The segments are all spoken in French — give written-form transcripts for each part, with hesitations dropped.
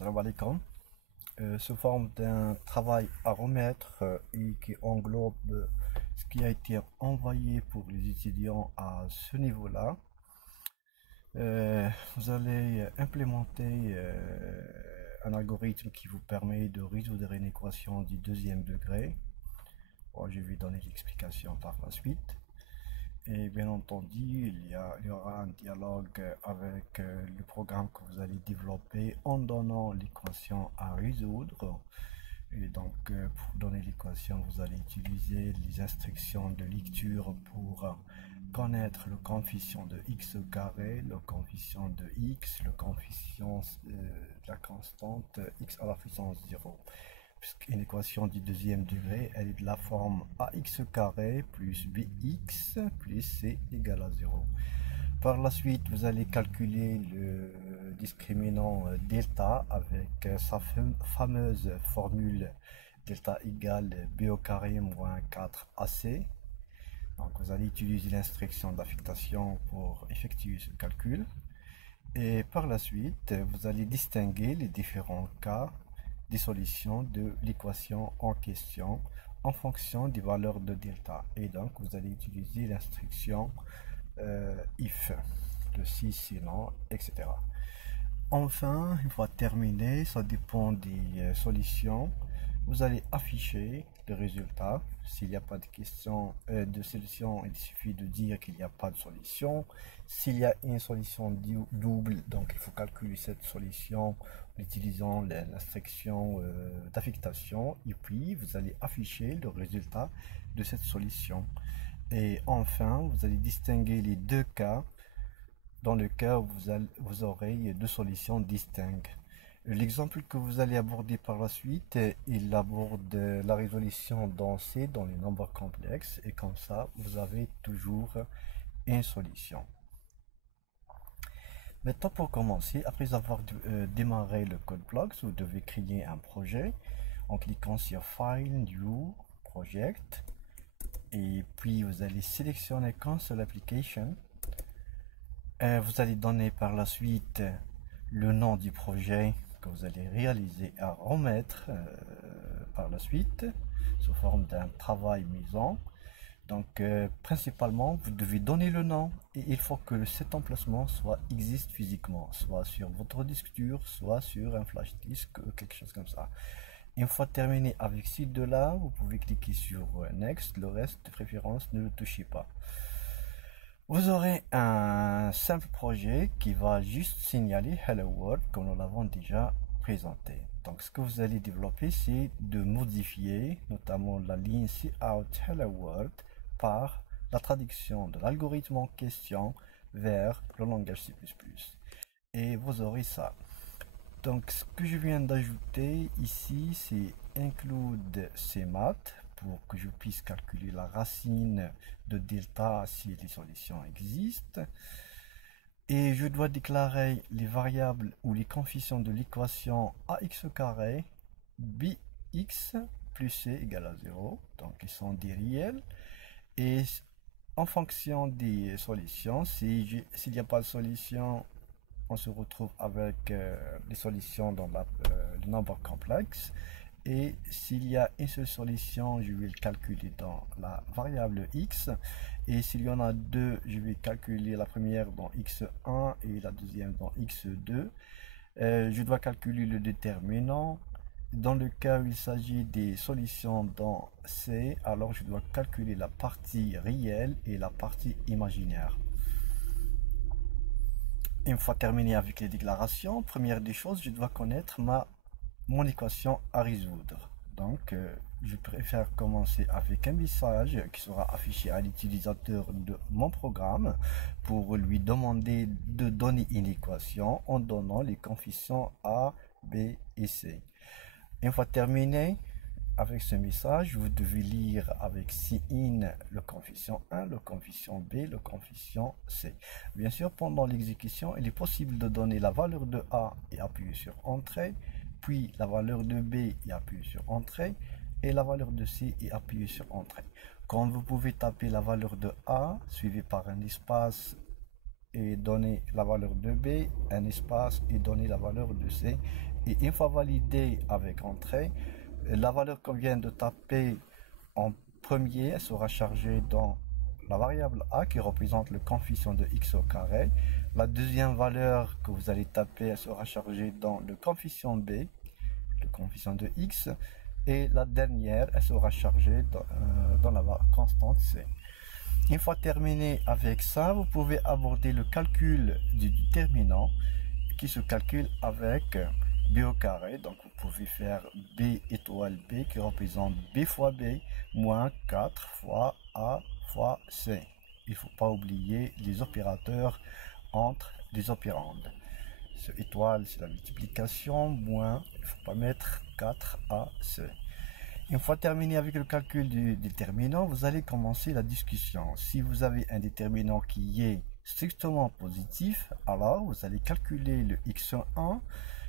Salam alaikum. Sous forme d'un travail à remettre et qui englobe ce qui a été envoyé pour les étudiants à ce niveau-là. Vous allez implémenter un algorithme qui vous permet de résoudre une équation du deuxième degré. Bon, je vais donner l'explication par la suite. Et bien entendu, il y aura un dialogue avec le programme que vous allez développer en donnant l'équation à résoudre. Et donc, pour donner l'équation, vous allez utiliser les instructions de lecture pour connaître le coefficient de x au carré, le coefficient de x, le coefficient de la constante x à la puissance 0. Puisqu'une équation du deuxième degré, elle est de la forme ax carré plus bx plus c égale à 0. Par la suite, vous allez calculer le discriminant delta avec sa fameuse formule delta égale b au carré moins 4ac. Donc vous allez utiliser l'instruction d'affectation pour effectuer ce calcul. Et par la suite, vous allez distinguer les différents cas des solutions de l'équation en question en fonction des valeurs de delta. Et donc, vous allez utiliser l'instruction if, le si, sinon, etc. Enfin, une fois terminé, ça dépend des solutions. Vous allez afficher le résultat. S'il n'y a pas de question de solution, il suffit de dire qu'il n'y a pas de solution. S'il y a une solution double, donc il faut calculer cette solution en utilisant l'instruction d'affectation. Et puis, vous allez afficher le résultat de cette solution. Et enfin, vous allez distinguer les deux cas dans le cas où vous aurez deux solutions distinctes. L'exemple que vous allez aborder par la suite, il aborde la résolution dans C, dans les nombres complexes, et comme ça, vous avez toujours une solution. Maintenant, pour commencer, après avoir démarré le code blocks, vous devez créer un projet en cliquant sur File, New, Project, et puis vous allez sélectionner Console Application. Vous allez donner par la suite le nom du projet que vous allez réaliser à remettre par la suite sous forme d'un travail maison. Donc principalement vous devez donner le nom et il faut que cet emplacement existe physiquement, soit sur votre disque dur, soit sur un flash disk, quelque chose comme ça. Une fois terminé avec ces deux-là, vous pouvez cliquer sur Next, le reste de préférence ne le touchez pas. Vous aurez un simple projet qui va juste signaler Hello World comme nous l'avons déjà présenté. Donc ce que vous allez développer, c'est de modifier notamment la ligne Cout Hello World par la traduction de l'algorithme en question vers le langage C++. Et vous aurez ça. Donc ce que je viens d'ajouter ici, c'est include cmat pour que je puisse calculer la racine de delta si les solutions existent. Et je dois déclarer les variables ou les coefficients de l'équation ax carré bx plus c égale à 0. Donc ils sont des réels. Et en fonction des solutions, s'il n'y a pas de solution, on se retrouve avec les solutions dans le nombre complexe. Et s'il y a une seule solution, je vais le calculer dans la variable x. Et s'il y en a deux, je vais calculer la première dans x1 et la deuxième dans x2. Je dois calculer le déterminant. Dans le cas où il s'agit des solutions dans C, alors je dois calculer la partie réelle et la partie imaginaire. Une fois terminé avec les déclarations, première des choses, je dois connaître mon équation à résoudre. Donc, je préfère commencer avec un message qui sera affiché à l'utilisateur de mon programme pour lui demander de donner une équation en donnant les coefficients A, B et C. Une fois terminé avec ce message, vous devez lire avec Cin le coefficient 1, le coefficient B, le coefficient C. Bien sûr, pendant l'exécution, il est possible de donner la valeur de A et appuyer sur Entrée, puis la valeur de B et appuyer sur Entrée, et la valeur de C et appuyer sur Entrée. Quand vous pouvez taper la valeur de A, suivi par un espace et donner la valeur de B, un espace et donner la valeur de C, Et une fois validé avec entrée, la valeur qu'on vient de taper en premier, elle sera chargée dans la variable a qui représente le coefficient de x au carré. La deuxième valeur que vous allez taper, elle sera chargée dans le coefficient b, le coefficient de x. Et la dernière, elle sera chargée dans la constante c. Une fois terminé avec ça, vous pouvez aborder le calcul du déterminant qui se calcule avec b au carré. Donc vous pouvez faire b étoile b qui représente b fois b moins 4 fois a fois c. Il ne faut pas oublier les opérateurs entre les opérandes. Ce étoile, c'est la multiplication, moins, il ne faut pas mettre 4ac. Une fois terminé avec le calcul du déterminant, vous allez commencer la discussion. Si vous avez un déterminant qui est strictement positif, alors vous allez calculer le x1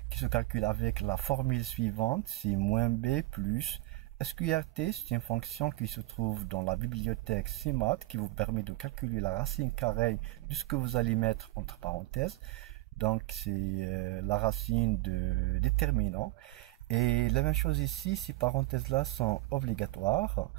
qui se calcule avec la formule suivante, c'est moins b plus sqrt, c'est une fonction qui se trouve dans la bibliothèque CMAT qui vous permet de calculer la racine carrée de ce que vous allez mettre entre parenthèses. Donc c'est la racine de déterminant. Et la même chose ici, ces parenthèses-là sont obligatoires,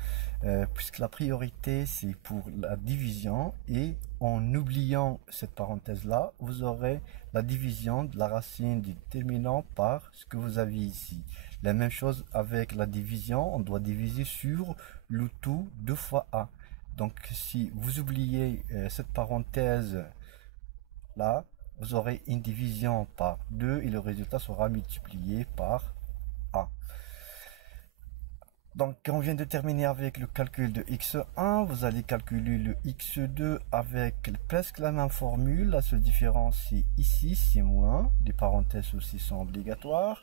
puisque la priorité c'est pour la division, et en oubliant cette parenthèse-là, vous aurez la division de la racine du déterminant par ce que vous avez ici. La même chose avec la division, on doit diviser sur le tout 2 fois a. Donc si vous oubliez cette parenthèse-là, vous aurez une division par 2 et le résultat sera multiplié par a. Donc on vient de terminer avec le calcul de x1, vous allez calculer le x2 avec presque la même formule. La seule différence c'est ici c'est moins, les parenthèses aussi sont obligatoires.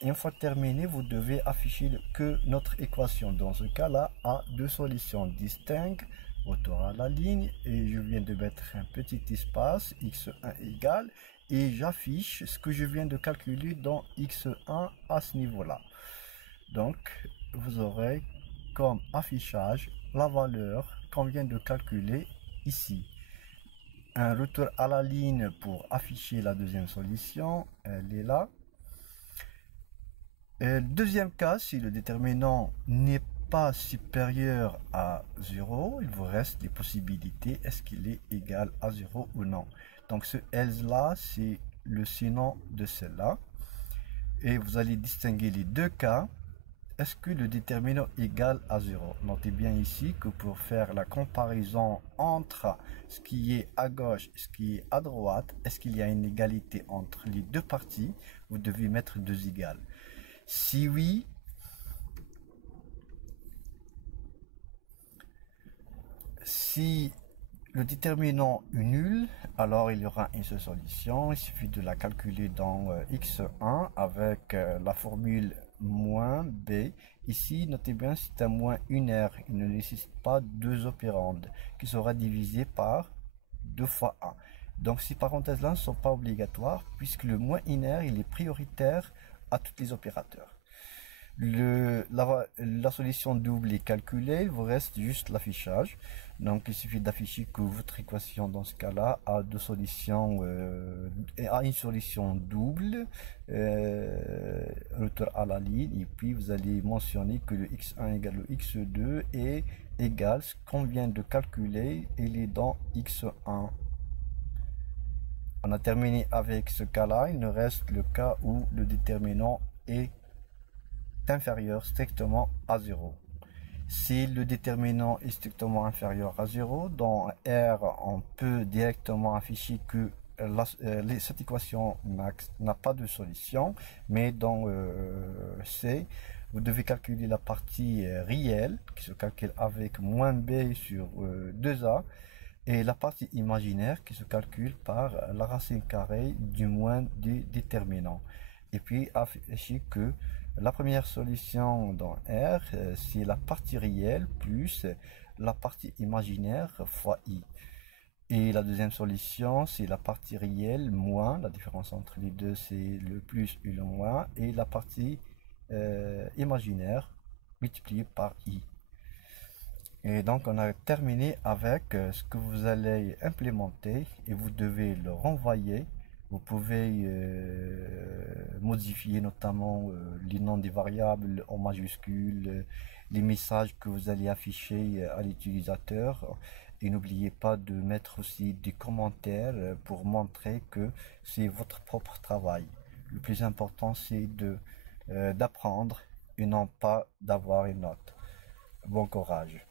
Et une fois terminé, vous devez afficher que notre équation dans ce cas là a deux solutions distinctes. Retour à la ligne, et je viens de mettre un petit espace, x1 égale, et j'affiche ce que je viens de calculer dans x1 à ce niveau là. Donc vous aurez comme affichage la valeur qu'on vient de calculer ici. Un retour à la ligne pour afficher la deuxième solution, elle est là. Et le deuxième cas, si le déterminant n'est pas supérieur à 0, il vous reste des possibilités. Est-ce qu'il est égal à 0 ou non? Donc ce else là, c'est le sinon de celle-là. Et vous allez distinguer les deux cas. Est-ce que le déterminant est égal à 0? Notez bien ici que pour faire la comparaison entre ce qui est à gauche et ce qui est à droite, est-ce qu'il y a une égalité entre les deux parties? Vous devez mettre 2 égales. Si oui, si le déterminant est nul, alors il y aura une seule solution. Il suffit de la calculer dans x1 avec la formule moins b. Ici, notez bien, c'est un moins unaire. Il ne nécessite pas deux opérandes qui sera divisé par 2 fois a. Donc ces parenthèses-là ne sont pas obligatoires puisque le moins unaire il est prioritaire à tous les opérateurs. La solution double est calculée, il vous reste juste l'affichage. Donc il suffit d'afficher que votre équation dans ce cas-là a deux solutions, a une solution double, retour à la ligne, et puis vous allez mentionner que le x1 égale le x2 est égal ce qu'on vient de calculer, il est dans x1. On a terminé avec ce cas-là, il nous reste le cas où le déterminant est inférieur strictement à 0. Si le déterminant est strictement inférieur à 0, dans R, on peut directement afficher que cette équation n'a pas de solution, mais dans C, vous devez calculer la partie réelle, qui se calcule avec moins B sur 2A, et la partie imaginaire, qui se calcule par la racine carrée du moins du déterminant. Et puis afficher que la première solution dans R, c'est la partie réelle plus la partie imaginaire fois i. Et la deuxième solution, c'est la partie réelle moins, la différence entre les deux, c'est le plus et le moins, et la partie imaginaire multipliée par i. Et donc on a terminé avec ce que vous allez implémenter et vous devez le renvoyer Vous pouvez modifier notamment les noms des variables en majuscules, les messages que vous allez afficher à l'utilisateur. Et n'oubliez pas de mettre aussi des commentaires pour montrer que c'est votre propre travail. Le plus important, c'est d'apprendre et non pas d'avoir une note. Bon courage.